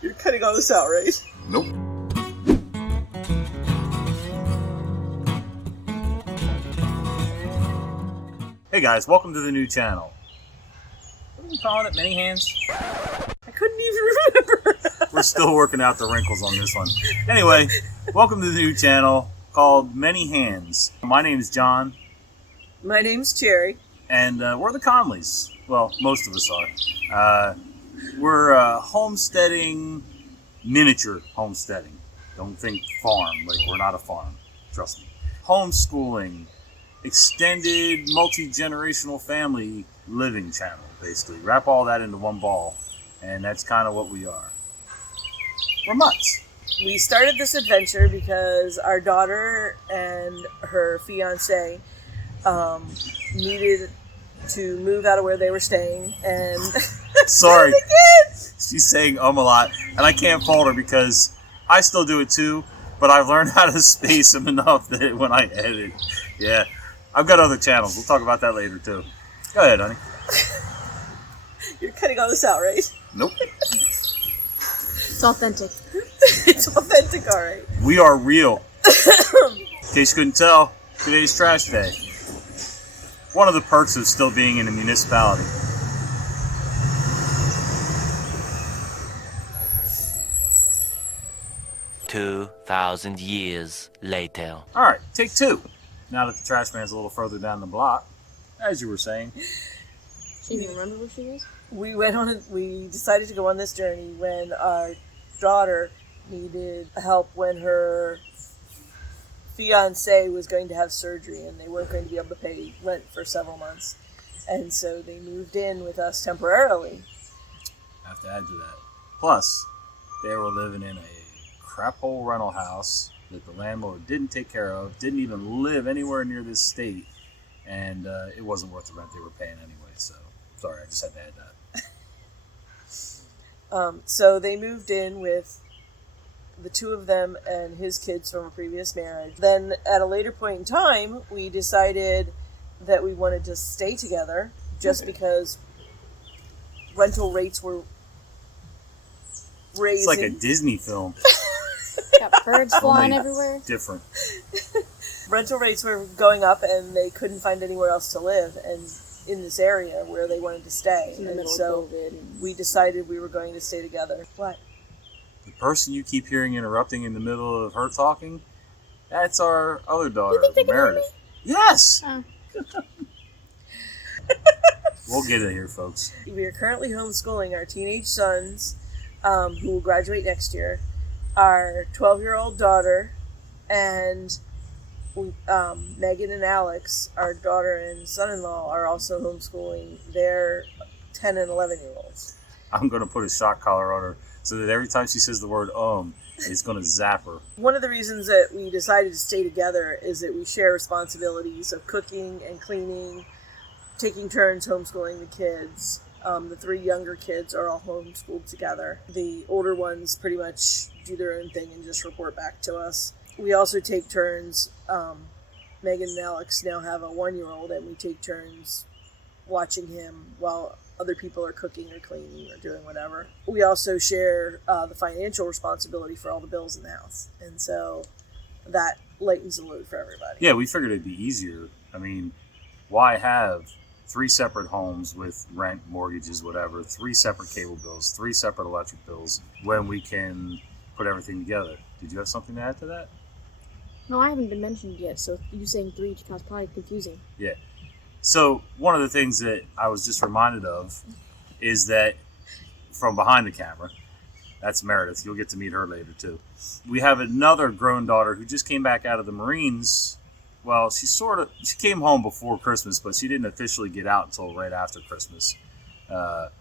You're cutting all this out, right? Nope. Hey guys, welcome to the new channel. What are we calling it? Many Hands? I couldn't even remember. We're still working out the wrinkles on this one. Anyway, welcome to the new channel called Many Hands. My name is John. My name's Cherry. And we're the Conleys. Well, most of us are. We're homesteading, miniature homesteading. Don't think farm, like we're not a farm. Trust me. Homeschooling, extended multi-generational family living channel, basically. Wrap all that into one ball, and that's kind of what we are. We're mutts. We started this adventure because our daughter and her fiance needed to move out of where they were staying, and sorry, the kids. She's saying a lot, and I can't fault her because I still do it too, but I've learned how to space them enough that when I edit, yeah, I've got other channels. We'll talk about that later too. Go ahead, honey. You're cutting all this out, right? Nope. It's authentic. It's authentic, all right. We are real. In case you couldn't tell, today's trash day. One of the perks of still being in a municipality. $2,000 years later. All right, take two. Now that the trash man's a little further down the block, as you were saying. She didn't remember where she was? We decided to go on this journey when our daughter needed help when her fiance was going to have surgery and they weren't going to be able to pay rent for several months. And so they moved in with us temporarily. I have to add to that. Plus, they were living in a crap hole rental house that the landlord didn't take care of, didn't even live anywhere near this state, and it wasn't worth the rent they were paying anyway. So, sorry, I just had to add that. So they moved in with the two of them and his kids from a previous marriage. Then at a later point in time, we decided that we wanted to stay together just because rental rates were raising. It's like a Disney film. Got birds flying everywhere. Different. Rental rates were going up and they couldn't find anywhere else to live and in this area where they wanted to stay. And so we decided we were going to stay together. What? The person you keep hearing interrupting in the middle of her talking, that's our other daughter, You think they can hear Meredith. Yes! Oh. We'll get it here, folks. We are currently homeschooling our teenage sons, who will graduate next year, our 12-year-old daughter, and Megan and Alex, our daughter and son-in-law, are also homeschooling their 10 and 11-year-olds. I'm going to put a shock collar on her so that every time she says the word it's going to zap her. One of the reasons that we decided to stay together is that we share responsibilities of cooking and cleaning, taking turns homeschooling the kids. The three younger kids are all homeschooled together. The older ones pretty much do their own thing and just report back to us. We also take turns. Megan and Alex now have a 1-year-old, and we take turns watching him while other people are cooking or cleaning or doing whatever. We also share the financial responsibility for all the bills in the house. And so that lightens the load for everybody. Yeah, we figured it'd be easier. I mean, why have 3 separate homes with rent, mortgages, whatever, 3 separate cable bills, 3 separate electric bills, when we can put everything together? Did you have something to add to that? No, I haven't been mentioned yet, so you saying 3 is probably confusing. Yeah. So one of the things that I was just reminded of is that from behind the camera, that's Meredith. You'll get to meet her later too. We have another grown daughter who just came back out of the Marines. Well, she came home before Christmas, but she didn't officially get out until right after Christmas,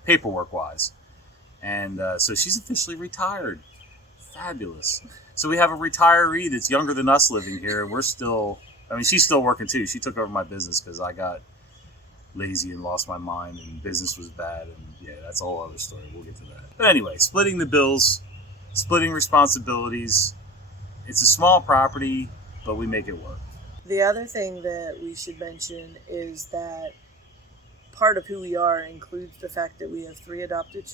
paperwork-wise. And so she's officially retired. Fabulous. So we have a retiree that's younger than us living here, and she's still working too. She took over my business because I got lazy and lost my mind, and business was bad, and yeah, that's a whole other story. We'll get to that. But anyway, splitting the bills, splitting responsibilities. It's a small property, but we make it work. The other thing that we should mention is that part of who we are includes the fact that we have 4 adopted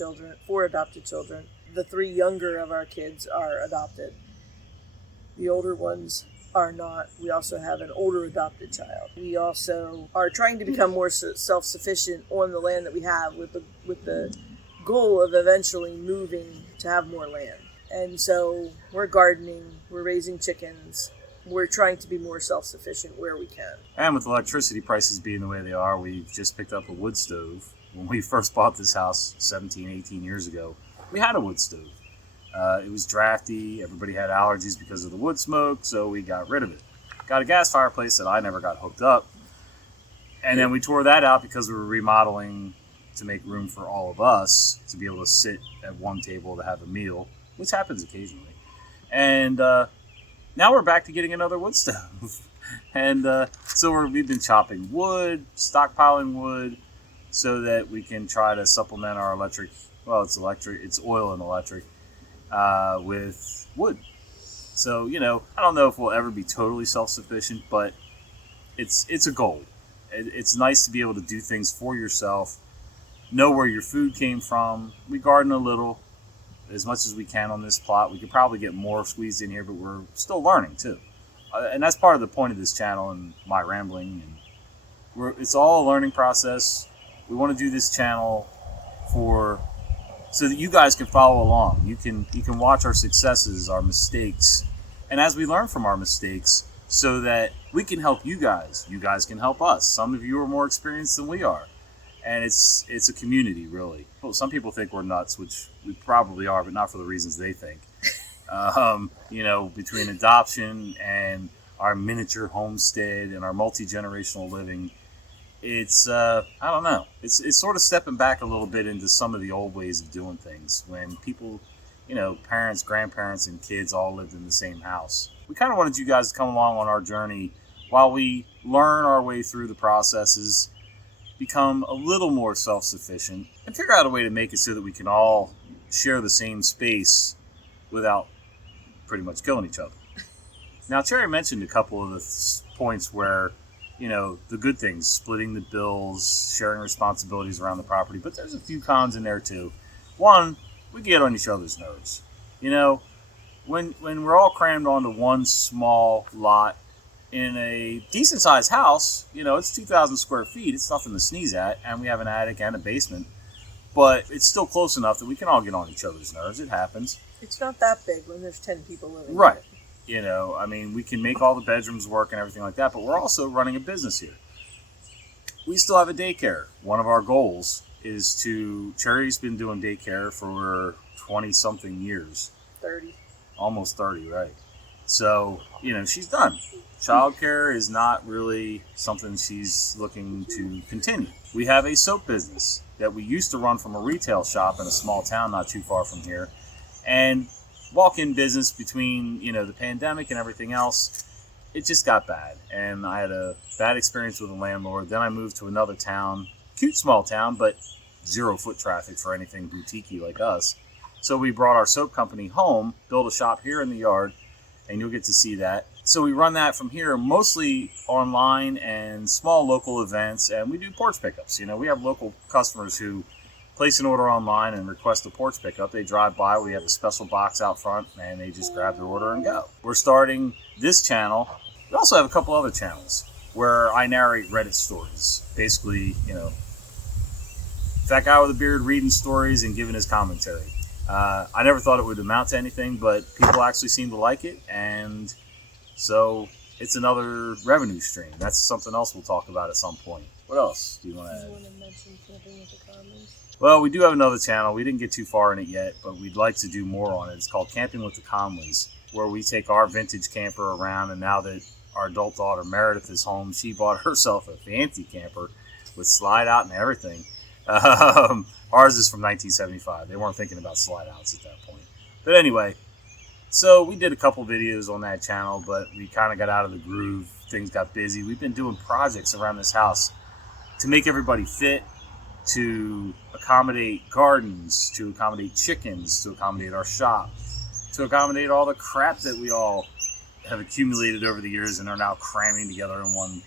children, the 3 younger of our kids are adopted. The older ones are not. We also have an older adopted child. We also are trying to become more self-sufficient on the land that we have, with the goal of eventually moving to have more land. And so we're gardening, we're raising chickens, we're trying to be more self-sufficient where we can. And with electricity prices being the way they are, we've just picked up a wood stove. When we first bought this house 17, 18 years ago, we had a wood stove. It was drafty. Everybody had allergies because of the wood smoke, so we got rid of it. Got a gas fireplace that I never got hooked up. And then we tore that out because we were remodeling to make room for all of us to be able to sit at one table to have a meal, which happens occasionally. And now we're back to getting another wood stove. And so we've been chopping wood, stockpiling wood, so that we can try to supplement our electric. Well, it's oil and electric. With wood. So, I don't know if we'll ever be totally self-sufficient, but it's a goal. It's nice to be able to do things for yourself, know where your food came from. We garden a little, as much as we can on this plot. We could probably get more squeezed in here, but we're still learning too. And that's part of the point of this channel and my rambling. And it's all a learning process. We want to do this channel so that you guys can follow along. You can watch our successes, our mistakes, and as we learn from our mistakes, so that we can help you guys. You guys can help us. Some of you are more experienced than we are, and it's a community, really. Well, some people think we're nuts, which we probably are, but not for the reasons they think. Between adoption and our miniature homestead and our multi-generational living, it's I don't know. It's sort of stepping back a little bit into some of the old ways of doing things when people, parents, grandparents, and kids all lived in the same house. We kind of wanted you guys to come along on our journey while we learn our way through the processes, become a little more self-sufficient, and figure out a way to make it so that we can all share the same space without pretty much killing each other. Now, Cherry mentioned a couple of the points where the good things, splitting the bills, sharing responsibilities around the property, but there's a few cons in there too. One, we get on each other's nerves. When we're all crammed onto one small lot in a decent sized house, it's 2,000 square feet, it's nothing to sneeze at, and we have an attic and a basement, but it's still close enough that we can all get on each other's nerves. It happens. It's not that big when there's 10 people living right. in it. We can make all the bedrooms work and everything like that, but we're also running a business here. We still have a daycare. One of our goals is Cherry's been doing daycare for 20-something years. 30. Almost 30, right. So, she's done. Childcare is not really something she's looking to continue. We have a soap business that we used to run from a retail shop in a small town not too far from here. And walk-in business between, the pandemic and everything else, it just got bad. And I had a bad experience with a landlord. Then I moved to another town, cute small town, but 0 foot traffic for anything boutique-y like us. So we brought our soap company home, built a shop here in the yard, and you'll get to see that. So we run that from here, mostly online and small local events, and we do porch pickups. We have local customers who place an order online and request a porch pickup. They drive by, we have a special box out front, and they just grab their order and go. We're starting this channel. We also have a couple other channels where I narrate Reddit stories. Basically, that guy with a beard reading stories and giving his commentary. I never thought it would amount to anything, but people actually seem to like it, and so it's another revenue stream. That's something else we'll talk about at some point. What else do you want to add? I want to mention Camping with the Conleys. Well, we do have another channel. We didn't get too far in it yet, but we'd like to do more on it. It's called Camping with the Conleys, where we take our vintage camper around, and now that our adult daughter Meredith is home, she bought herself a fancy camper with slide out and everything. Ours is from 1975. They weren't thinking about slide outs at that point. But anyway, so we did a couple videos on that channel, but we kind of got out of the groove. Things got busy. We've been doing projects around this house to make everybody fit, to accommodate gardens, to accommodate chickens, to accommodate our shop, to accommodate all the crap that we all have accumulated over the years and are now cramming together in one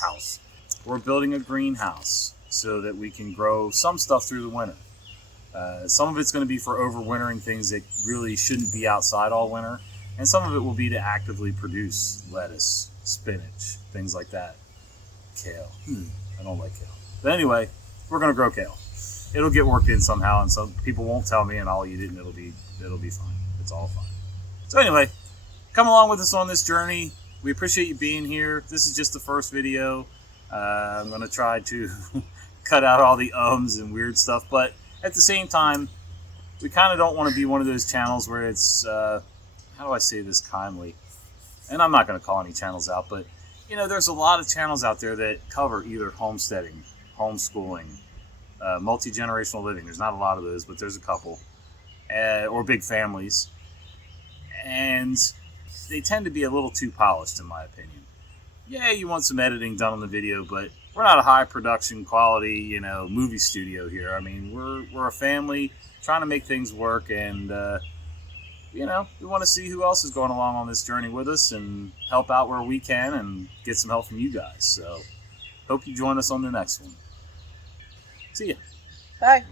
house. We're building a greenhouse so that we can grow some stuff through the winter. Some of it's going to be for overwintering things that really shouldn't be outside all winter, and some of it will be to actively produce lettuce, spinach, things like that. Kale. I don't like kale. But anyway, we're going to grow kale. It'll get worked in somehow, and some people won't tell me, and I'll eat it, and it'll be fine. It's all fine. So anyway, come along with us on this journey. We appreciate you being here. This is just the first video. I'm going to try to cut out all the ums and weird stuff, but at the same time, we kind of don't want to be one of those channels where it's, how do I say this kindly? And I'm not going to call any channels out, but, you know, there's a lot of channels out there that cover either homesteading, homeschooling, multi-generational living. There's not a lot of those, but there's a couple. Or big families. And they tend to be a little too polished, in my opinion. Yeah, you want some editing done on the video, but we're not a high production quality, you know, movie studio here. I mean, we're a family trying to make things work, and you know, we want to see who else is going along on this journey with us and help out where we can and get some help from you guys. So, hope you join us on the next one. See ya. Bye.